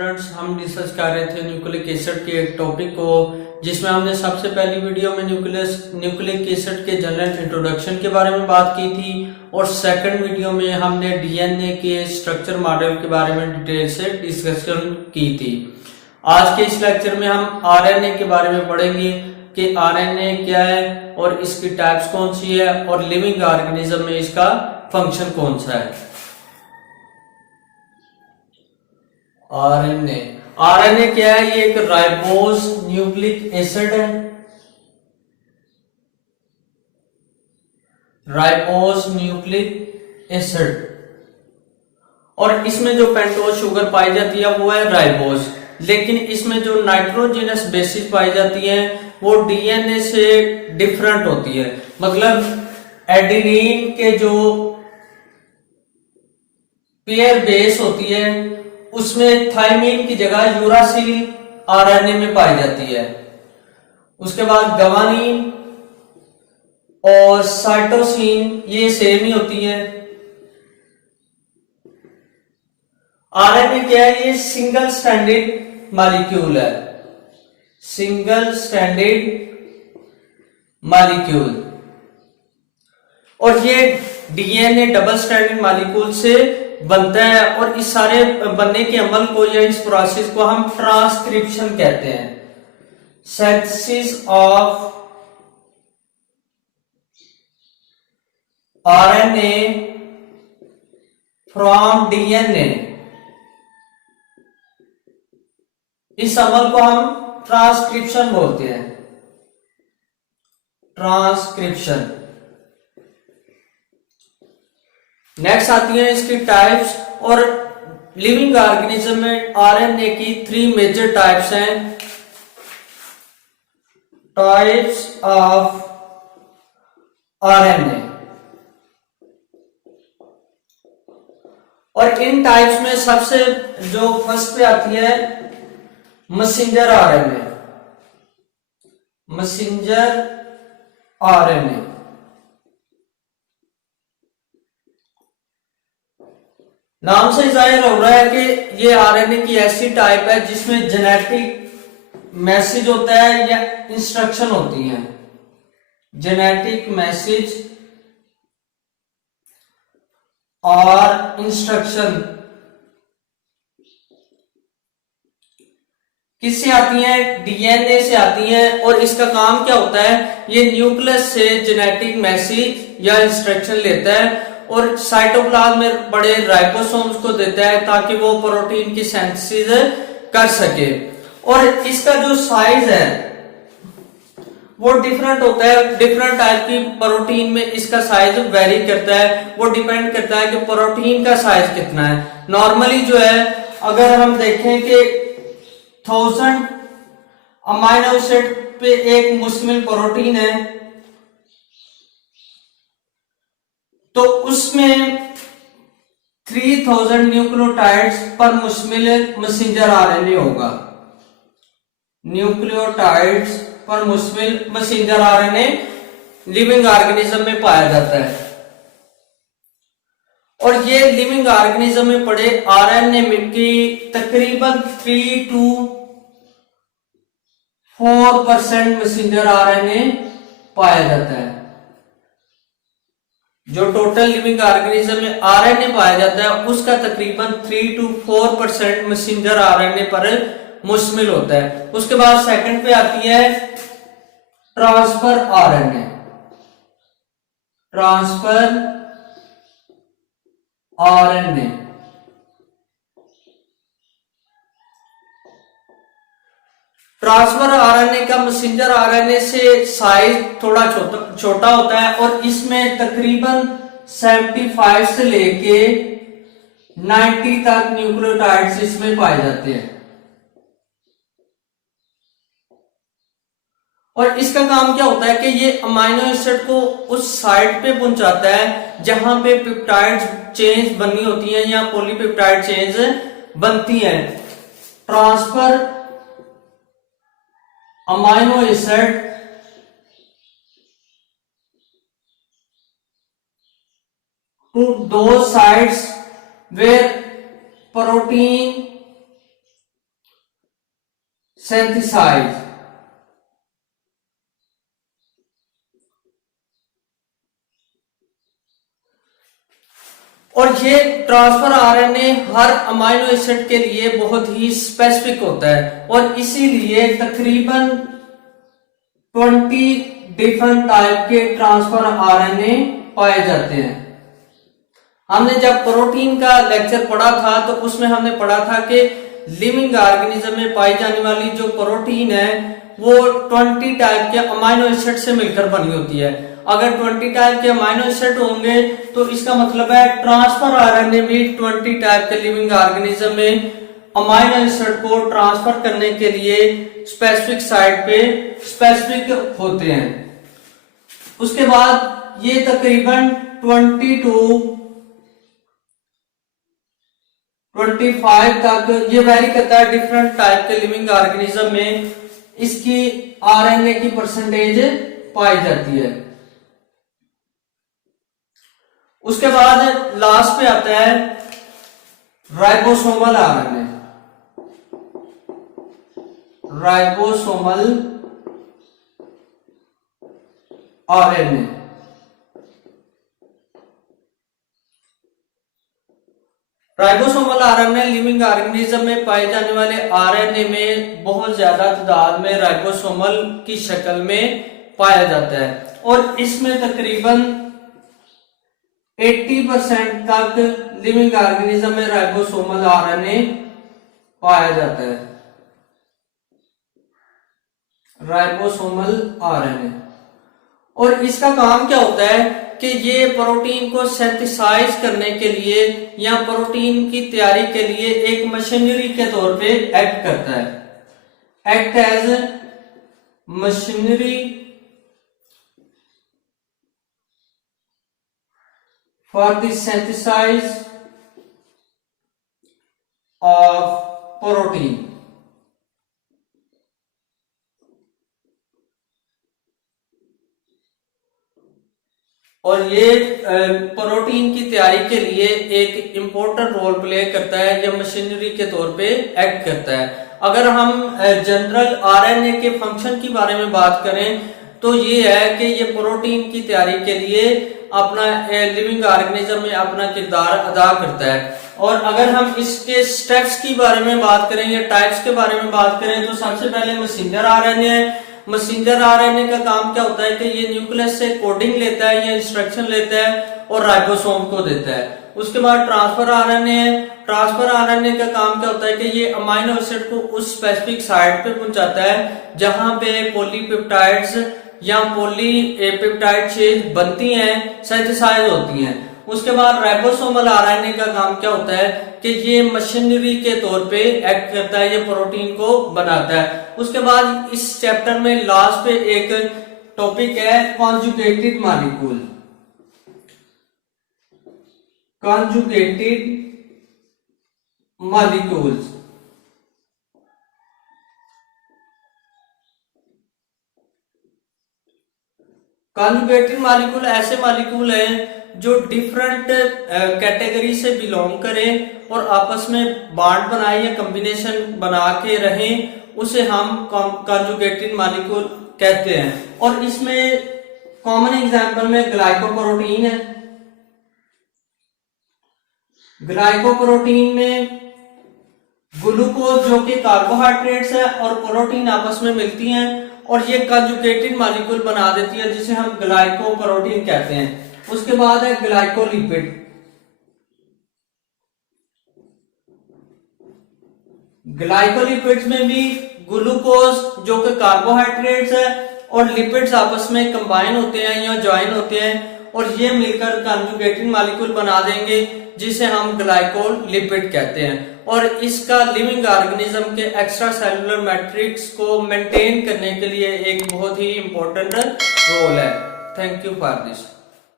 Students, हम discuss कर रहे थे न्यूक्लिक एसिड के एक टॉपिक को, जिसमें हमने सबसे पहली वीडियो में न्यूक्लिक एसिड के जनरल इंट्रोडक्शन के बारे में बात की थी और सेकंड वीडियो में हमने डीएनए के स्ट्रक्चर मॉडल के बारे में डिटेल से डिस्कशन की थी। आज के इस लेक्चर में हम आरएनए के बारे में पढ़ेंगे कि आरएनए क्या है और इसकी टाइप्स कौन सी है और लिविंग ऑर्गेनिज्म में इसका फंक्शन कौन सा है। आरएनए क्या है? ये एक राइबोज न्यूक्लिक एसिड है। राइबोज न्यूक्लिक एसिड, और इसमें जो पेंटोज शुगर पाई जाती है वो है राइबोज, लेकिन इसमें जो नाइट्रोजनस बेसिस पाई जाती है वो डीएनए से डिफरेंट होती है। मतलब एडेनिन के जो पेयर बेस होती है उसमें थायमिन की जगह यूरासिल आरएनए में पाई जाती है। उसके बाद गवानीन और साइटोसिन ये सेम ही होती है। आरएनए क्या है? ये सिंगल स्ट्रैंडेड मॉलिक्यूल है, सिंगल स्ट्रैंडेड मॉलिक्यूल, और ये डीएनए डबल स्ट्रैंडेड मॉलिक्यूल से बनता है। और इस सारे बनने के अमल को या इस प्रोसेस को हम ट्रांसक्रिप्शन कहते हैं। Synthesis of RNA from DNA, इस अमल को हम ट्रांसक्रिप्शन बोलते हैं। ट्रांसक्रिप्शन। नेक्स्ट आती है इसकी टाइप्स, और लिविंग ऑर्गेनिज्म में आरएनए की 3 मेजर टाइप्स हैं। टाइप्स ऑफ आरएनए, और इन टाइप्स में सबसे जो फर्स्ट पे आती है मैसेंजर आरएनए। मैसेंजर आरएनए नाम से जाहिर हो रहा है कि ये आरएनए की ऐसी टाइप है जिसमें जेनेटिक मैसेज होता है या इंस्ट्रक्शन होती है। जेनेटिक मैसेज और इंस्ट्रक्शन किससे आती है? डीएनए से आती है। और इसका काम क्या होता है? ये न्यूक्लियस से जेनेटिक मैसेज या इंस्ट्रक्शन लेता है और साइटोप्लाज्म में बड़े राइबोसोम्स को देता है ताकि वो प्रोटीन की सिंथेसिस कर सके। और इसका जो साइज है वो डिफरेंट होता है। डिफरेंट टाइप की प्रोटीन में इसका साइज वेरी करता है। वो डिपेंड करता है कि प्रोटीन का साइज कितना है। नॉर्मली जो है, अगर हम देखें कि 1000 अमाइनो एसिड पे एक मुश्मिल प्रोटीन है तो उसमें 3000 न्यूक्लियोटाइड्स पर मुश्मिल मैसेंजर आरएनए होगा। न्यूक्लियोटाइड्स पर मुश्मिल मैसेंजर आरएनए लिविंग ऑर्गेनिज्म में पाया जाता है। और ये लिविंग ऑर्गेनिज्म में पड़े आरएनए में की तकरीबन 3 to 4% मैसेंजर आरएनए पाया जाता है। जो टोटल लिविंग ऑर्गेनिज्म में आरएनए पाया जाता है उसका तकरीबन 3 to 4% मैसेंजर आरएनए पर मुश्मिल होता है। उसके बाद सेकंड पे आती है transfer RNA. Transfer RNA transfer RNA का मैसेंजर आरएनए से साइज थोड़ा छोटा होता है और इसमें तकरीबन 75 से लेके 90 तक न्यूक्लियोटाइड्स इसमें पाए जाते हैं। और इसका काम क्या होता है कि ये अमाइनो एसिड को उस साइट पे पहुंचाता है जहां पे पेप्टाइड चेन्स बननी होती हैं या पॉलीपेप्टाइड चेन्स बनती हैं। Transfer amino acid to those sites where protein synthesize. और ये ट्रांसफर आरएनए हर अमाइनो एसिड के लिए बहुत ही स्पेसिफिक होता है और इसीलिए तकरीबन 20 डिफरेंट टाइप के ट्रांसफर आरएनए पाए जाते हैं। हमने जब प्रोटीन का लेक्चर पढ़ा था तो उसमें हमने पढ़ा था कि लिविंग ऑर्गेनिज्म में पाई जाने वाली जो प्रोटीन है वो 20 टाइप के अमाइनो एसिड से मिलकर बनी होती है। अगर 20 टाइप के अमाइनो एसिड होंगे तो इसका मतलब है ट्रांसफर आरएनए भी 20 टाइप के लिविंग ऑर्गेनिज्म में अमाइनो एसिड को ट्रांसफर करने के लिए स्पेसिफिक साइट पे स्पेसिफिक होते हैं। उसके बाद ये तकरीबन 20 to 25 तक ये वैरी करता है डिफरेंट टाइप के लिविंग ऑर्गेनिज्म में इसकी आरएनए की परसेंटेज पाई जाती है। उसके बाद लास्ट पे आता है ribosomal RNA. Ribosomal RNA ribosomal RNA living organism में पाए जाने वाले आरएनए में बहुत ज्यादा तादाद में राइबोसोमल की शक्ल में पाया जाता है और इसमें तकरीबन 80% तक लिविंग ऑर्गेनिज्म में राइबोसोमल आरएनए पाया जाता है। राइबोसोमल आरएनए और इसका काम क्या होता है कि ये प्रोटीन को सिंथेसाइज करने के लिए या प्रोटीन की तैयारी के लिए एक मशीनरी के तौर पे एक्ट करता है। Act as machinery for the synthesize of protein. और ये प्रोटीन की तैयारी के लिए एक इम्पोर्टेंट रोल प्ले करता है या मशीनरी के तौर पे एक्ट करता है। अगर हम जनरल आरएनए के फंक्शन के बारे में बात करें तो ये है कि ये प्रोटीन की तैयारी के लिए अपना लिविंग ऑर्गेनिज्म में अपना किरदार अदा करता है। और अगर हम इसके स्टेप्स के बारे में बात करें या टाइप्स के बारे में बात करें तो सबसे पहले मैसेंजर आरएनए है। मैसेंजर आरएनए का काम क्या होता है कि ये न्यूक्लियस से कोडिंग लेता है या इंस्ट्रक्शन लेता है और राइबोसोम को देता है। उसके बाद ट्रांसफर आरएनए है। ट्रांसफर आरएनए का काम क्या होता है कि ये अमाइनो एसिड को उस स्पेसिफिक साइट पे पहुंचाता है जहां पे पॉलीपेप्टाइड्स या पॉलीपेप्टाइड चेन बनती हैं, सिंथेसाइज होती हैं। उसके बाद राइबोसोमल आरएनए का काम क्या होता है कि ये मशीनरी के तौर पे एक्ट करता है, ये प्रोटीन को बनाता है। उसके बाद इस चैप्टर में लास्ट पे एक टॉपिक है conjugated molecule. Conjugated molecules. Conjugated molecule ऐसे मॉलिक्यूल हैं जो डिफरेंट कैटेगरी से बिलोंग करें और आपस में बांड बनाए या कॉम्बिनेशन बना के रहें, उसे हम कॉन्जुगेटेड मॉलिक्यूल कहते हैं। और इसमें कॉमन एग्जांपल में ग्लाइकोप्रोटीन है। ग्लाइकोप्रोटीन में ग्लूकोज जो कि कार्बोहाइड्रेट्स है और प्रोटीन आपस में मिलती हैं और ये कॉन्जुगेटेड मॉलिक्यूल बना देती है जिसे हम ग्लाइकोप्रोटीन कहते हैं। उसके बाद है ग्लाइकोलिपिड। ग्लाइकोलिपिड्स में भी ग्लूकोज जो कि कार्बोहाइड्रेट्स है और लिपिड्स आपस में कंबाइन होते हैं या ज्वाइन होते हैं और ये मिलकर कॉन्जुगेटेड मॉलिक्यूल बना देंगे जिसे हम ग्लाइकोलिपिड कहते हैं। और इसका लिविंग ऑर्गेनिज्म के एक्स्ट्रा सेलुलर मैट्रिक्स को मेंटेन करने के लिए एक बहुत ही इंपॉर्टेंट रोल है। Thank you for this.